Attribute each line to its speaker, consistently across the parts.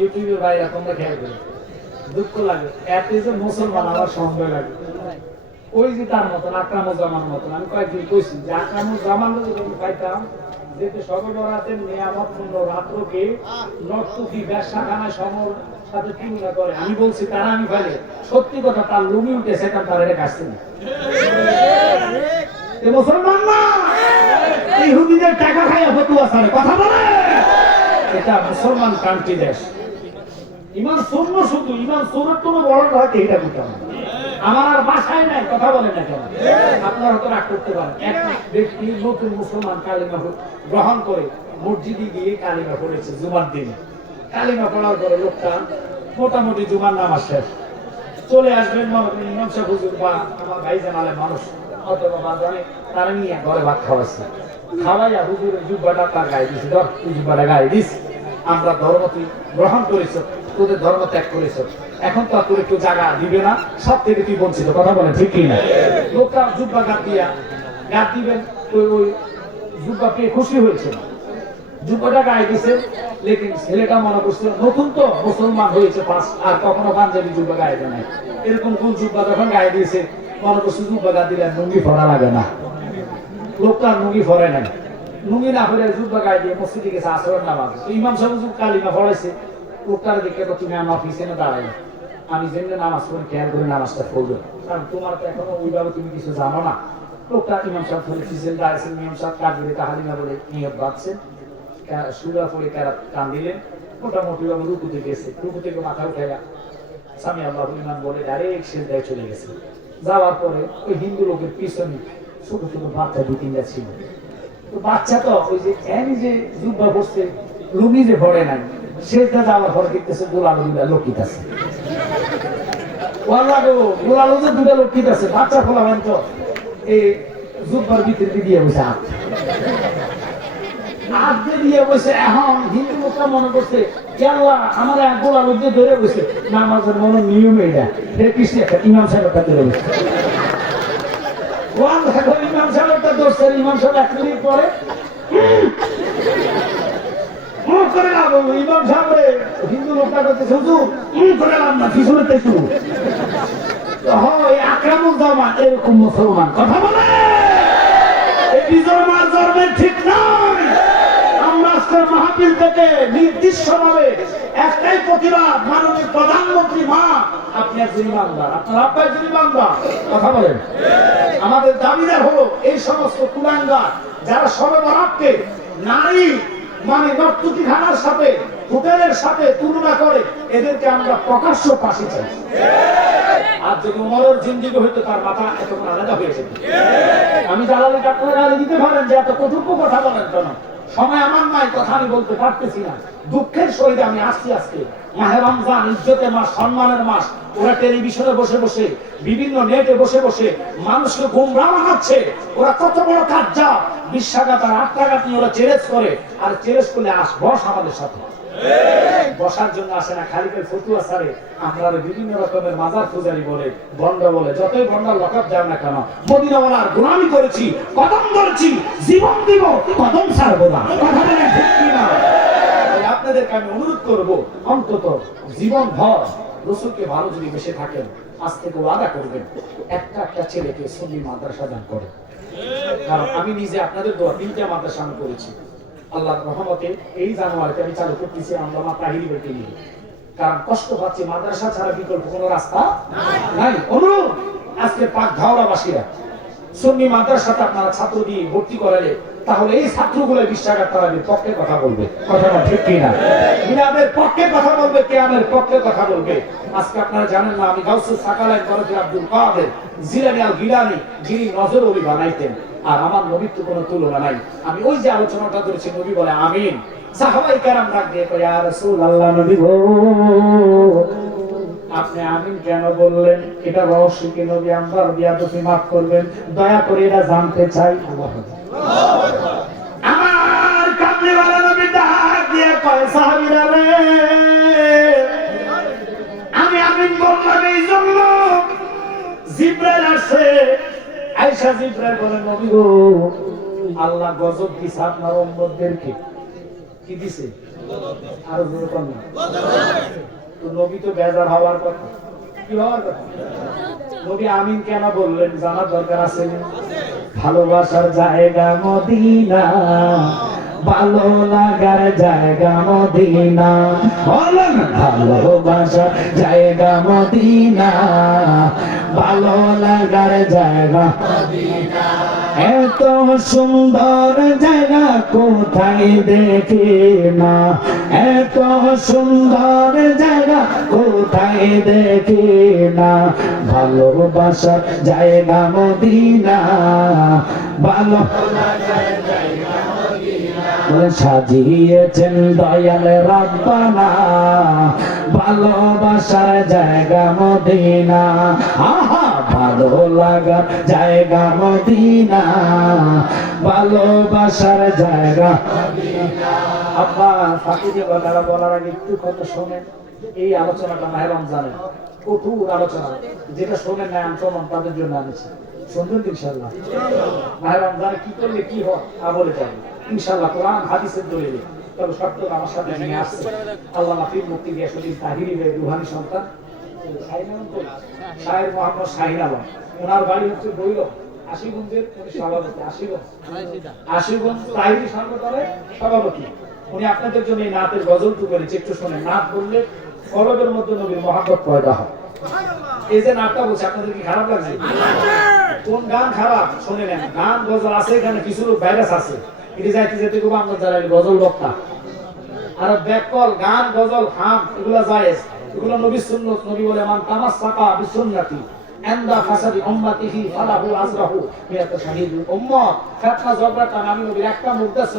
Speaker 1: ইউটিউবে ভাইরা তোমরা খেয়াল করো দুঃখ লাগে। এত যে মুসলমান, আমার সন্দেহ লাগে। ওই যে তার মতন আকরামুজ্জামান মতন। আমি কয়েকদিন কইছি যে আকরামুজ্জামান যদি পাইতাম যেতে সর্বরাতের নিয়ামত পূর্ণ রাত্রকে নর্তকী ব্যবসাখানা সমর সাথে তুলনা করে, আমি বলছি তারা আমি পাইলে সত্যি কথা তার লুমি উঠেছে, তারা না। এ মুসলমান না! ইহুদিদের টাকা খাইয়া ফতুয়া সারে কথা বলে? এটা মুসলমান কান্ট্রি দেশ। ইমান শূন্য শুধু ইমান কোনো বড় থাকে, এটা বুঝতাম। আমার আর বাসায় নাই, কথা বলে না কেন? আপনারা তো রাগ করতে পারেন। ব্যক্তি নতুন মুসলমান কালিমা গ্রহণ করে, মসজিদে গিয়ে কালিমা পড়েছে জুমার দিনে। কালিমা পড়ার পরে লোকটা মোটামুটি জুমার নামাজ শেষ। চলে আসবেন ইমাম সাহেব হুজুর বা আমার ভাই জানালে মানুষ, অথবা বাজারে তারা নিয়ে ঘরে ভাত খাওয়াচ্ছে। খাওয়াইয়া হুজুরের জুব্বাটা তার গায়ে দিছি, ধর, তুই জুব্বাটা গায়ে দিস। আমরা ধর্ম তুই গ্রহণ করেছ। তোদের ধর্ম ত্যাগ করেছ। এখন তো তোর একটু জায়গা দিবে না, সব থেকে তুই বঞ্চিত, কথা বলে ঠিক কি না? লোকটা জুব্বা গাত দিয়া গাত দিবেন, ওই ওই জুব্বা পেয়ে খুশি হয়েছে। জুব্বাটা গায়ে দিছে, লেকিন ছেলেটা মনে করছে, নতুন তো মুসলমান হয়েছে পাঁচ, আর কখনো পাঞ্জাবি জুব্বা গায়ে দেয় এরকম কোন জুব্বা যখন গায়ে দিয়েছে, মনে করছে জুব্বা দিলে নুঙ্গি ফরা লাগে না। লোকটা নুঙ্গি ফরে নাই। নুঙ্গি না ফেলে জুব্বা গায়ে দিয়ে মসজিদে গেছে আসরের নামাজ। ইমাম সাহেব কালিমা পড়াইছে লোকটার দেখে তো তুমি আমার পিছনে দাঁড়াই আমি যেমনি নামাজ পড়ি খেয়াল করে নামাজটা পড়বে কারণ তোমার তো এখনও ওইভাবে তুমি কিছু জানো না। লোকটা ইমাম সাহেব ধরে পিছনে দাঁড়াইছেন ইমাম সাহেব কাজ তাহালিমা বলে নিয়ত বাঁধছেন কা- সুরা পড়ে কারা কান দিলেন মোটামুটি ভাবে রুকুতে গেছে। রুকু থেকে মাথা উঠাইয়া স্বামী আল্লাহ ইমান বলে, ডাইরেক্ট সেজদায় চলে গেছে। যাওয়ার পরে ওই হিন্দু লোকের পিছনে ছোট ছোট বাচ্চা দু তিনটা ছিল। তো বাচ্চা তো ওই যে এনি যে জুব্বা বসছে লুঙ্গি যে ভরে নাই সেটা যাওয়ার পরে দেখতেছে গোলালো দুটা লক্ষিত আছে ওয়াল্লাহ গো, গোলালো যে দুটা লক্ষিত আছে বাচ্চা ফলাবেন তো। এই জুব্বার ভিতরে দিয়ে বসে হাত। হাত দিয়ে বসে এখন হিন্দু লোকটা মনে করছে "কে আল্লাহ আমার এক গোলা লোক দিয়ে ধরে বসে নামাজের মনে নিয়ম এটা হে কৃষ্ণ একটা ইমাম সাহেবটা ধরে বসে। দেখো ইমাম সাহেবটা ধরছে ইমাম সাহেব এক মিনিট পরে একটাই প্রতিবাদ, মাননীয় প্রধানমন্ত্রী মা, আপনি একজন ইমানদার আপনার আব্বা একজন ইমানদার কথা বলেন। আমাদের দাবিদার হলো এই সমস্ত কুলাঙ্গার, যারা সবে নারী মানে নর্তকী খানার সাথে হোটেলের সাথে তুলনা করে এদেরকে আমরা প্রকাশ্য পাশে চাই। আর যদি উমরের জিন্দিগি হইতো তার মাথা এত আলাদা হয়ে যেত। আমি জালালি ডাক্তার দিতে পারেন যে এত কটুক্য কথা বলেন কেন সময় আমার নাই, কথা আমি বলতে পারতেছি না। দুঃখের সহিত আমি আসছি আজকে। ইজ্জতের মাস, সম্মানের মাস। ওরা টেলিভিশনে বসে বসে, বিভিন্ন নেটে বসে বসে মানুষকে গুমরা ওরা কত বড় কাজ যা বিশ্বাঘাত আর আত্মাঘাত নিয়ে ওরা চেরেজ করে। আর চেরেজ করলে আস বস আমাদের সাথে। বসার জন্য আসে না খালি পেট ফতুয়া সারে আমরা বিভিন্ন রকমের মাজার পূজারি বলে, বন্ড বলে, যতই বন্ডার লকআপ যাও না কেন, মদিনাওয়ালার গোলামি করেছি, কদম ধরেছি, জীবন দিব, কদম ছাড়বো না। কথা বলেন ঠিক না আপনাদেরকে আমি অনুরোধ করব, অন্তত জীবন ভর রসুলকে ভালো যদি বেশি থাকেন, আজ থেকে ওয়াদা করবেন, একটা একটা ছেলেকে সুন্নি মাদ্রাসা দান করে কারণ আমি নিজে আপনাদের দোয়া তিনটা মাদ্রাসা আমি করেছি। আল্লাহর রহমতে এই জানুয়ারিতে আমি চালু করতেছি আন্দোলন তাহিরি নিয়ে কারণ কষ্ট পাচ্ছে মাদ্রাসা ছাড়া বিকল্প কোনো রাস্তা নাই। অনুরোধ, আজকে পাক ধাওড়াবাসীরা সুন্নি মাদ্রাসাতে আপনারা ছাত্র দিয়ে ভর্তি করালে, তাহলে এই ছাত্রগুলো বিশ্বাঘাত তারাদের পক্ষে কথা বলবে। কথাটা ঠিক কিনা মিলাদের পক্ষে কথা বলবে, কেয়ামের পক্ষে কথা বলবে। আজকে আপনারা জানেন না, আমি গাউসুল সাকালাই করতে আব্দুল কাদের জিলানি আল গিলানি, যিনি নজর বানাইতেন। আর আমার নবীর তো কোনো তুলনা নাই। আমি ওই যে আলোচনাটা করেছি, নবী বলে আমিন। সাহাবাই কারাম ডাক দিয়ে কয়, ইয়া রাসূলুল্লাহ নবী গো। আপনি আমিন কেন বললেন? এটা রহস্য কি নবী আমার বিয়াদতি মাফ করবেন? দয়া করে এটা জানতে চাই। আল্লাহ আমার কামলিওয়ালা নবী ডাক দিয়ে কয়, সাহাবীরা রে, আমি আমিন বললাম এই জন্য। জিব্রাইল আসছে আল্লাহ গজব দিছে আপনার কি দিছে? না। তো নবী তো বেজার হওয়ার কথা। কি হওয়ার কথা? নবী আমিন কেন বললেন জানার দরকার আছে ভালোবাসার জায়গা মদিনা, ভালো লাগার জায়গা মদিনা। ভালোবাসার জায়গা মদিনা ভালো লাগার জায়গা। এত সুন্দর জায়গা কোথায় দেখি না এত সুন্দর জায়গা কোথায় দেখি না ভালোবাসার জায়গা মদিনা। ভালো বলে সাজিয়েছেন দয়াল রাব্বানা, ভালোবাসার জায়গা মদিনা। আহা, ভালো লাগার জায়গা মদিনা, ভালোবাসার জায়গা আব্বা ফাঁকি দিয়ে কথাটা বলার আগে একটু শোনেন, এই আলোচনাটা মাহের রমজানের কঠোর আলোচনা, যেটা শোনেন না শোনান তাদের জন্য আনেছি। শুনবেন ইনশাল্লাহ রমজানে কি করলে কি হয়, তা বলে যাবে ইনশাল্লাহ কোরআন, হাদিসের দলিলে। তবে শর্ত আমার সাথে নিয়ে আসছে আল্লাহ মাফির মুক্তি দিয়ে শরীর তাহিরি হয়ে রুহানি সন্তান। শাহের মোহাম্মদ শাহিন আলম। ওনার বাড়ি হচ্ছে বৈল আশিগঞ্জের সভাপতি, আশিগঞ্জ। আশিগঞ্জ তাহিরি সভাপতি। উনি আপনাদের জন্য এই নাতের একটু নাত বললে মধ্যে নবীর মহাব্বত পয়দা হয়। এই যে নাটটা বলছে, আপনাদের কি খারাপ লাগছে? কোন গান খারাপ? শুনে নেন। গান, গজল আছে এখানে? কিছু ভাইরাস আছে। নবী নবী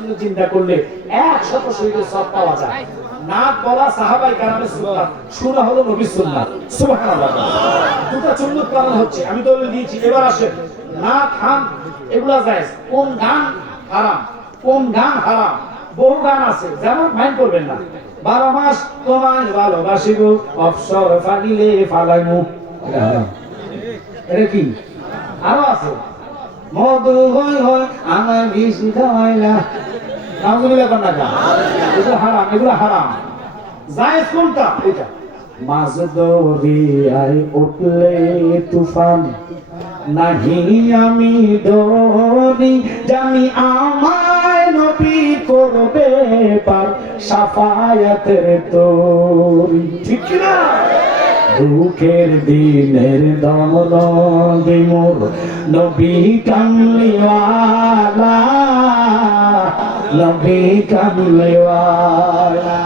Speaker 1: আমি চিন্তা করলে 100 শহীদের সব পাওয়া যায়। নাক বলা সাহাবাই কারামের সুন্নাত হলো সুন্নাত। সুবহানাল্লাহ। দুটো সুন্নত কারণ হচ্ছে, আমি তো দিয়েছি, এবার আসেন। নাক হাম এগুলা জায়েজ। কোন গান, হারাম? কোন গান? হারাম বহু গান আছে, যেমন মাইন্ড করবেন না। বারো মাস তোমায় ভালোবাসিব, অবসর ফালিলে ফালাইমু। এটা কি? আরও আছে। মধু হয় হয় আমার বেশি হয় না নাউজুবিল্লাহ কোন না এগুলো হারাম এগুলো হারাম। কোনটা? এটা দরিয়ায় উঠলে তুফান। নাহি আমি ডরি জানি আমায় নবী করবে পার সাফায়াতের তোরি ঠিক না দুঃখের দিনের দমন বিমুর নবী কামলিওয়ালা। নবী কামলিওয়ালা।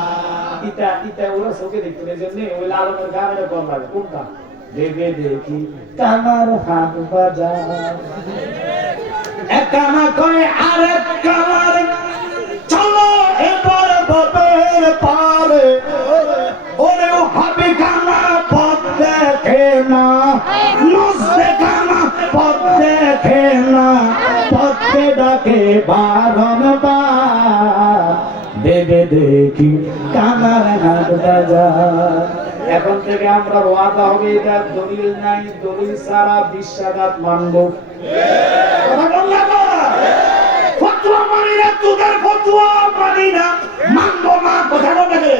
Speaker 1: দেখি, কানার হাত বাজার একানা কয় আরেক দেখি। কানার হাত এখন থেকে আমরা ওয়াদা হবে, এটা দলিল নাই, দলিল সারা বিশ্বাঘাত মানব? ফতোয়া মানি না, তোদের ফতোয়া মানি না, মানব না কথা বলে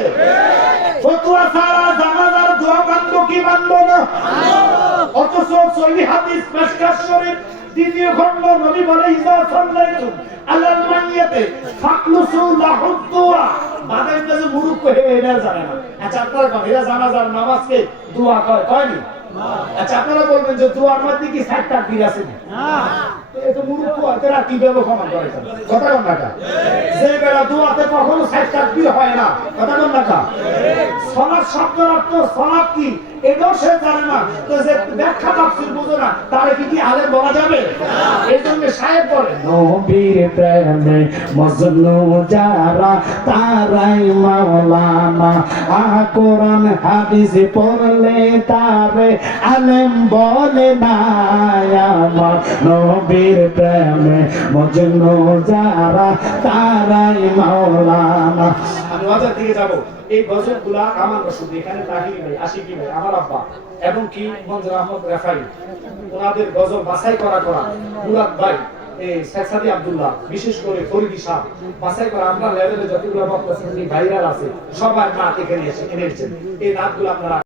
Speaker 1: ফতোয়া সারা জানাজার দোয়া মানব কি মানব না? অথচ সহি হাদিস পেশকার শরীফ, দ্বিতীয় খণ্ড নবী বলে ইজা সাল্লাইতুম আলাল মাইয়াতে ফাকলুসু লাহু দুআ বাদাই কাছে মুরুক হে এরা জানে না। আচ্ছা আপনারা কোন? এরা জানাজার নামাজকে দোয়া কয় কয়নি আচ্ছা আপনারা বলবেন যে দোয়ার মধ্যে কি ষাট তাকবীর আছে না? এটা মুরুক কয় তারা কি ব্যবহার করে কথা কোন না যে বেড়া দোয়াতে কখনো ষাট তাকবীর হয় না কথা কোন না সলাৎ শব্দের অর্থ সলাৎ কি? এটাও সে জানে না। তো যে ব্যাখ্যা তাফসীর বুঝো না। তারে কি কি আলেম বলা যাবে? এই জন্য সাহেব বলে, নবীর প্রেমে মজনু যারা, তারাই মাওলানা। আ কোরআন, হাদিস পড়লে তারে আলেম বলে না আমার। নবীর প্রেমে মজনু যারা, তারাই মাওলানা। বাজার দিকে যাব। এই গজলগুলা আমার রসুদ এখানে তাহিরি ভাই আশিকি ভাই আমার আব্বা। এবং কি? মঞ্জুর আহমদ রেফাই ওনাদের গজল বাছাই করা করা মুরাদ ভাই আব্দুল্লাহ, বিশেষ করে ফরিদি বাছাই আমরা লেভেলে যতগুলো ভাইরাল আছে, সবার এখানে এসে এনেছেন। এই আপনারা